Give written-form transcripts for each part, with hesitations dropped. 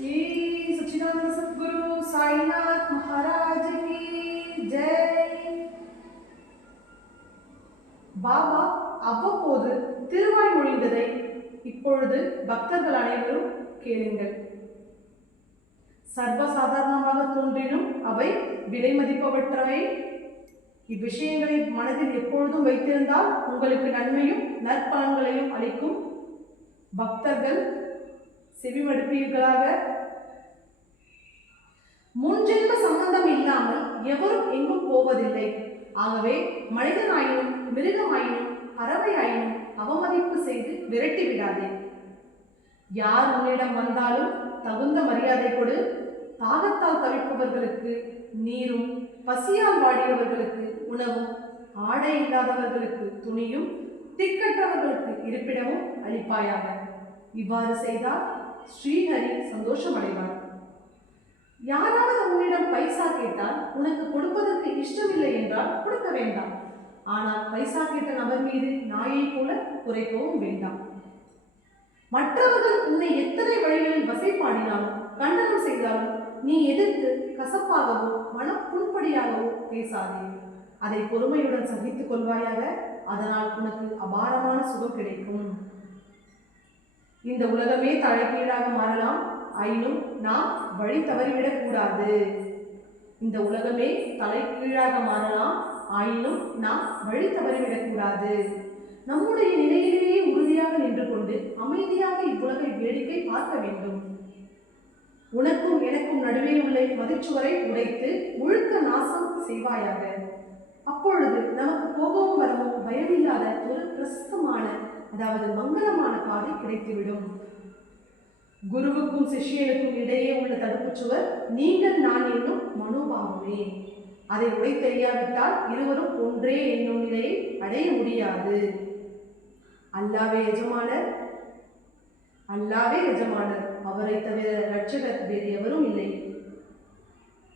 श्री सच्चिदानंद सद्गुरु साईनाथ महाराज की जय. பாபா அவ்வப்போது திருவாய் மொழிந்ததை இப்பொழுது பக்தர்கள் அனைவரும் கேளுங்கள். சர்வசாதாரணமாக தோன்றினும் அவை விலை மதிப்பவற்றவை. இவ்விஷயங்களை மனதில் எப்பொழுதும் வைத்திருந்தால் உங்களுக்கு நன்மையும் நற்பலன்களையும் அளிக்கும். பக்தர்கள் செவிமடுப்பீர்களாக. முன்ஜென்ம சம்பந்தம் இல்லாமல் எவரும் எங்கும் போவதில்லை. ஆகவே மனிதனாயினும் மிருகமாயினும் பறவையாயினும் அவமதிப்பு செய்து விரட்டி விடாதே. யார் உன்னிடம் வந்தாலும் தகுந்த மரியாதை கொடு. தாகத்தால் தவிப்பவர்களுக்கு நீரும், பசியால் வாடியவர்களுக்கு உணவும், ஆடை இல்லாதவர்களுக்கு துணியும், திக்கற்றவர்களுக்கு இருப்பிடமும் அளிப்பாயாக. இவ்வாறு செய்தால் ஸ்ரீஹரி சந்தோஷம் அடைவார். யாராவது உன்னிடம் பைசா கேட்டால் உனக்கு கொடுப்பதற்கு இஷ்டமில்லை என்றால் கொடுக்க வேண்டாம். ஆனால் பைசா கேட்ட நபர் மீது நாயை போல குறைக்கவும் வேண்டாம். மற்றவர்கள் உன்னை எத்தனை வழிகளில் வசைப்பாடினாலும் கண்டனம் செய்தாலும் நீ எதிர்த்து கசப்பாகவோ மனப்புண்படியாகவோ பேசாதே. அதை பொறுமையுடன் சகித்துக் கொள்வாயாக. அதனால் உனக்கு அபாரமான சுகம் கிடைக்கும். இந்த உலகமே தலைகீழாக மாறலாம். ஆயினும் நாம் வழி தவறிவிடக் கூடாது. இந்த உலகமே தலைகீழாக மாறலாம். ஆயினும் நாம் வழி தவறிவிடக் கூடாது. நம்முடைய நிலையிலேயே உறுதியாக நின்று கொண்டு அமைதியாக இவ்வுலகை வேடிக்கை பார்க்க வேண்டும். உனக்கும் எனக்கும் நடுவே உள்ள மதிச்சுவரை உடைத்து முழுக்க நாசம் செய்வாயாக. அப்பொழுது நமக்கு கோபமும் வரவும் பயமில்லாத ஒரு பிரசித்தமான, அதாவது மங்களமான பாதை கிடைத்துவிடும். குருவுக்கும் சிஷ்யனுக்கும் இடையே உள்ள தடுப்பு சுவர் நீங்கள் நான் என்னும் மனோபாவமே. அதை உடைத்தெறியாவிட்டால் இருவரும் ஒன்றே என்னும் நிலையை அடைய முடியாது. அல்லாவே எஜமானர், அல்லாவே எஜமானர். அவரை தவிர இரட்சகர் வேறு எவரும் இல்லை.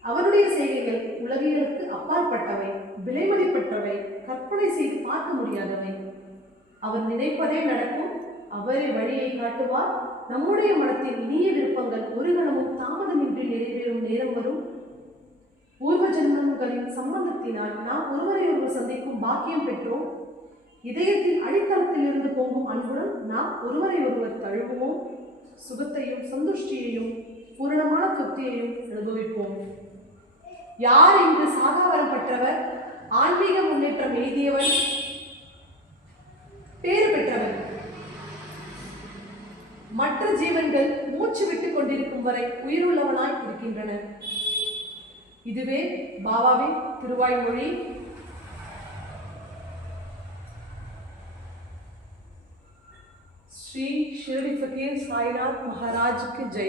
அவருடைய செய்கைகள் உலகிற்கு அப்பாற்பட்டவை, விலைமதிப்பற்றவை, கற்பனை செய்து பார்க்க முடியாதவை. அவர் நினைப்பதே நடக்கும். அவரே வழியை காட்டுவார். நம்முடைய மனத்தின் இனிய விருப்பங்கள் ஒரு கணமும் தாமதமின்றி நிறைவேறும் நேரம் வரும். பூர்வ ஜென்மங்களின் சம்பந்தத்தினால் நாம் ஒருவரை ஒருவர் சந்திக்கும் பாக்கியம் பெற்றோம். இதயத்தின் அடித்தளத்தில் இருந்து பொங்கும் அன்புடன் நாம் ஒருவரை ஒருவர் தழுவுவோம். சுகத்தையும் சந்துஷ்டியையும் பூரணமான திருப்தியையும் அனுபவிப்போம். யார் இங்கு சாகாவரம் பெற்றவர், ஆன்மீக முன்னேற்றம் எய்தியவன், பேறு பெற்றவன்? மற்ற ஜீவன்கள் மூச்சு விட்டுக் கொண்டிருக்கும் வரை உயிருள்ளவனாய் இருக்கின்றன. இதுவே பாபாவின் திருவாய்மொழி. श्री शिरडी फकीर साईनाथ महाराज की जय.